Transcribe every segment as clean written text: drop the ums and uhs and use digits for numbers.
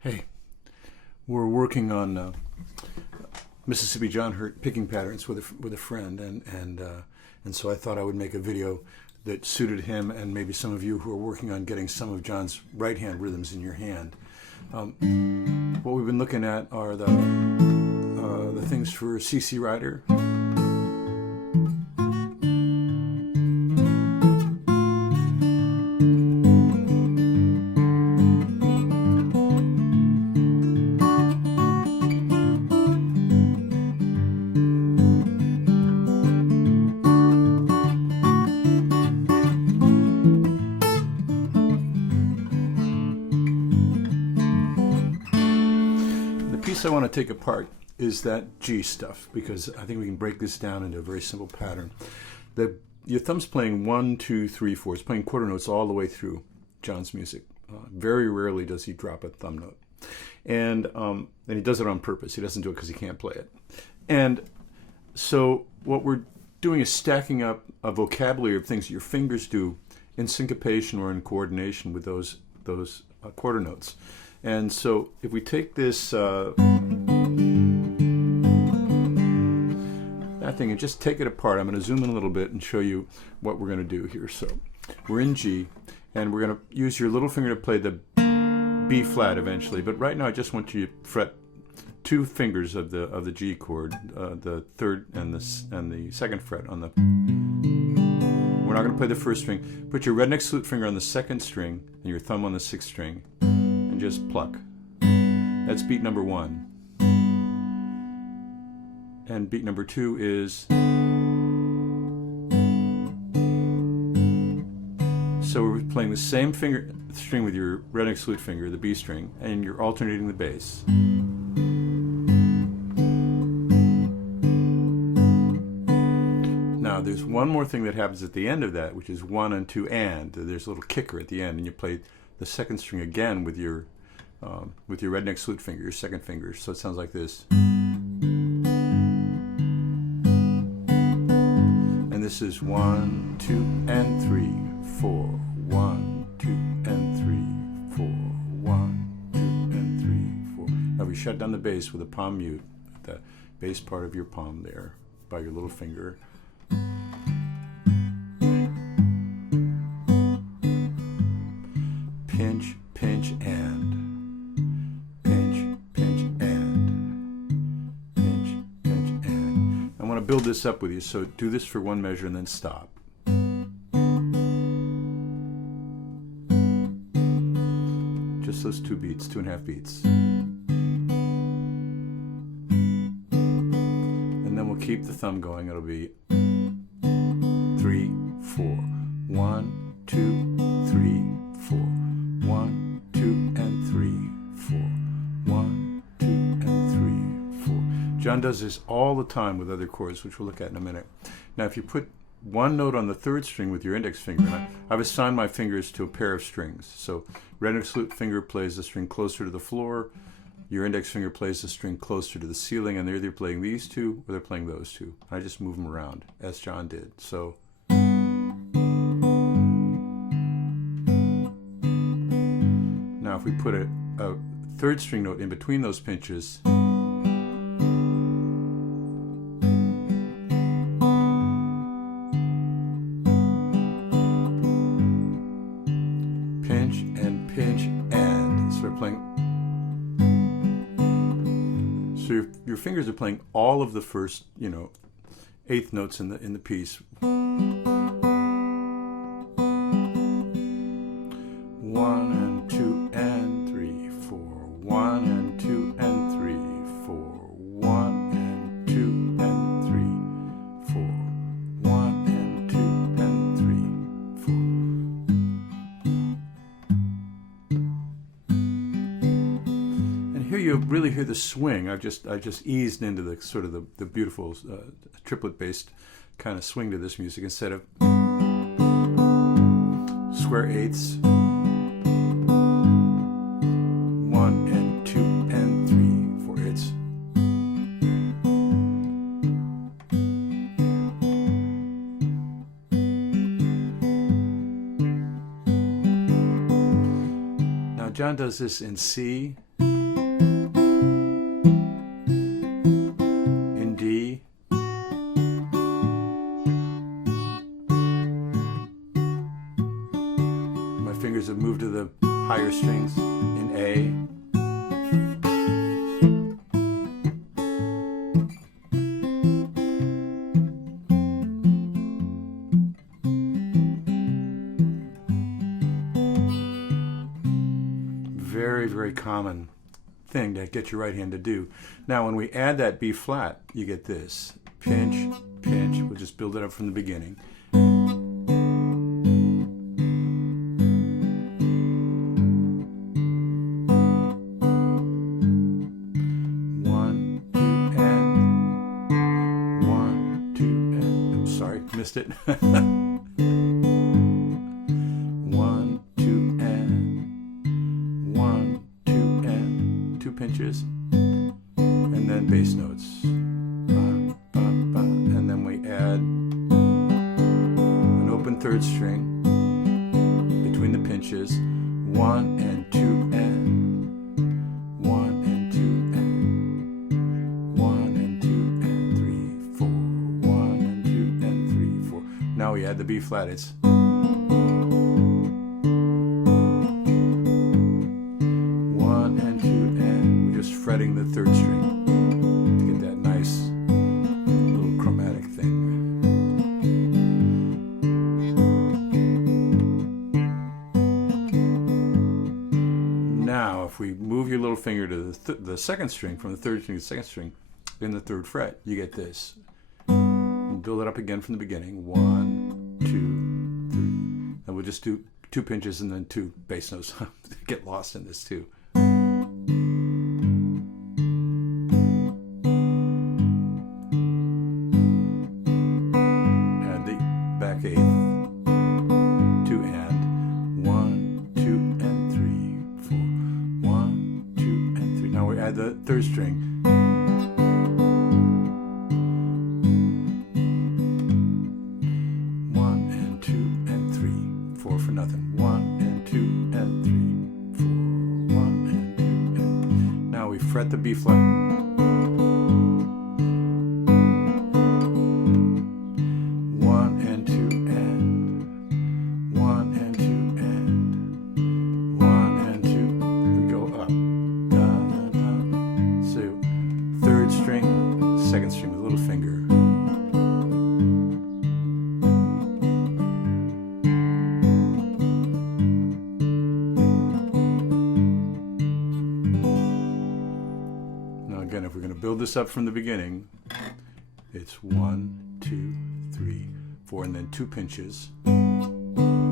Hey, we're working on Mississippi John Hurt picking patterns with a friend, and so I thought I would make a video that suited him and maybe some of you who are working on getting some of John's right hand rhythms in your hand. What we've been looking at are the things for CC Rider. I want to take apart is that G stuff, because I think we can break this down into a very simple pattern. Your thumb's playing 1, 2, 3, 4. It's playing quarter notes all the way through John's music. Very rarely does he drop a thumb note, and he does it on purpose. He doesn't do it because he can't play it. And so what we're doing is stacking up a vocabulary of things that your fingers do in syncopation or in coordination with those quarter notes. And so if we take this that thing and just take it apart, I'm going to zoom in a little bit and show you what we're going to do here. So we're in G, and we're going to use your little finger to play the B flat eventually. But right now I just want you to fret 2 fingers of the G chord, the third and the second fret on the. We're not going to play the first string. Put your red next flute finger on the second string and your thumb on the 6th string. And just pluck. That's beat number 1. And beat number 2 is. So we're playing the same string with your red next flute finger, the B string, and you're alternating the bass. Now there's one more thing that happens at the end of that, which is 1 and 2 and. There's a little kicker at the end, and you play the second string again with your red next flute finger, your second finger. So it sounds like this. And this is 1, 2, and 3, 4. 1, 2, and 3, 4. 1, 2, and 3, 4. Now we shut down the bass with a palm mute, the bass part of your palm there by your little finger. Pinch, pinch, and. Pinch, pinch, and. Pinch, pinch, and. I want to build this up with you, so do this for one measure and then stop. Just those 2 beats, 2.5 beats. And then we'll keep the thumb going. It'll be 3, 4. 1, 2, 3, 4. 1, 2, and 3, 4. 1, 2, and 3, 4. John does this all the time with other chords, which we'll look at in a minute. Now, if you put one note on the 3rd string with your index finger, and I've assigned my fingers to a pair of strings. So red next flute finger plays the string closer to the floor. Your index finger plays the string closer to the ceiling, and they're either playing these 2 or they're playing those 2. I just move them around, as John did. So. Now if we put a 3rd string note in between those pinches, pinch and pinch and, so we're playing, so your fingers are playing all of the first, 8th notes in the piece. 1 and 2 and 3, 4. 1 and 2 and 3, 4. 1 and 2 and 3, 4. 1 and 2 and 3, 4. And here you really hear the swing. I just eased into the sort of the beautiful triplet-based kind of swing to this music instead of square eighths. 1 and 2 and 3, 4. It's now John does this in C, strings in A. Very, very common thing to get your right hand to do. Now, when we add that B flat, you get this. Pinch, pinch. We'll just build it up from the beginning. One, two, and. One, two, and. I'm sorry, missed it. One, two, and. One, two, and. Two pinches. And then bass notes. And then we add an open third string between the pinches. One and two and. One and two and. One and two and 3, 4. One and two and 3, 4. Now we add the B flat. It's one and two and. We're just fretting the third string to get that nice little chromatic thing. Now, if we move your little finger to the second string, from the third string to the second string, in the third fret, you get this. We'll build it up again from the beginning. 1, 2, 3. And we'll just do 2 pinches and then 2 bass notes. Get lost in this too. Add the back eighth. 2 and. 1, 2, and 3, 4. 1, 2, and 3. Now we add the third string. For nothing. 1 and 2 and 3, 4. 1 and 2 and. Now we fret the B flat. 1 and 2 and. 1 and 2 and. 1 and 2. We go up. Da, da, da. So third string, second string with a little finger. Again, if we're going to build this up from the beginning, it's 1, 2, 3, 4, and then 2 pinches on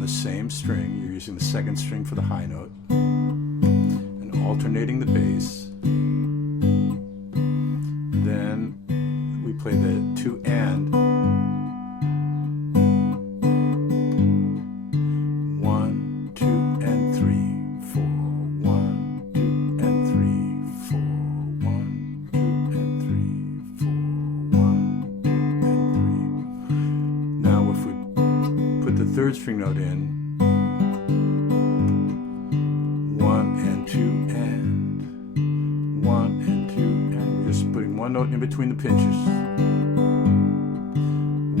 the same string. You're using the second string for the high note and alternating the bass. Then we play the 2 and. 1, 2, and 3, 4. 1, 2, and 3. 4, 1, 2, and 3, 4, 1, 2, and 3. Now if we put the third string note in, 1 and 2 and 1 and 2 and we're just putting one note in between the pinches.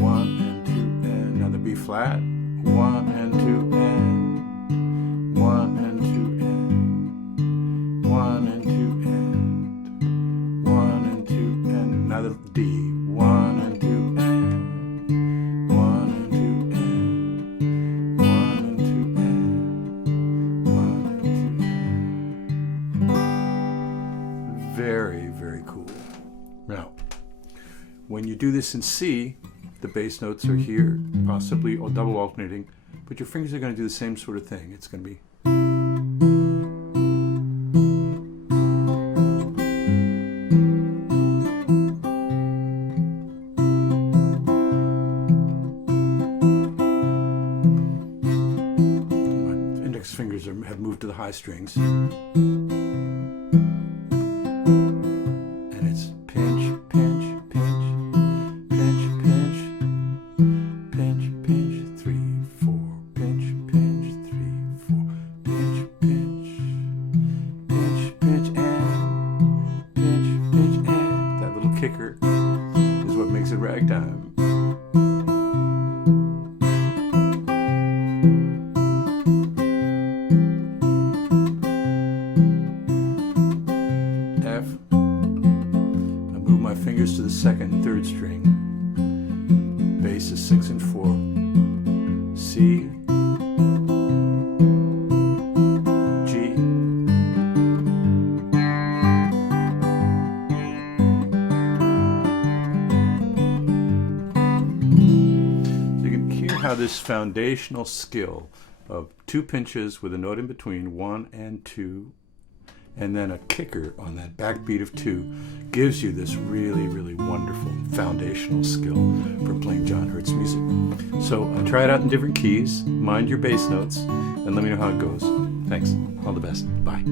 1 and 2 and. Now the B flat. 1 and 2 and. 1 and 2 and. 1 and 2 and. 1 and 2 and. Now the D. 1 and 2 and. 1 and 2 and. 1 and 2 and. 1 and 2 and. Very, very cool. Now, when you do this in C, the bass notes are here, possibly double alternating, but your fingers are going to do the same sort of thing. It's going to be. Fingers have moved to the high strings, and it's pinch, pinch, pinch, pinch, pinch, pinch, pinch, 3, 4, pinch, pinch, 3, 4, pinch, pinch, pinch, pinch, and pinch, pinch, and. That little kicker is what makes it ragtime. this foundational skill of 2 pinches with a note in between, 1 and 2, and then a kicker on that backbeat of 2 gives you this really, really wonderful foundational skill for playing John Hurt's music. So try it out in different keys, mind your bass notes, and let me know how it goes. Thanks. All the best. Bye.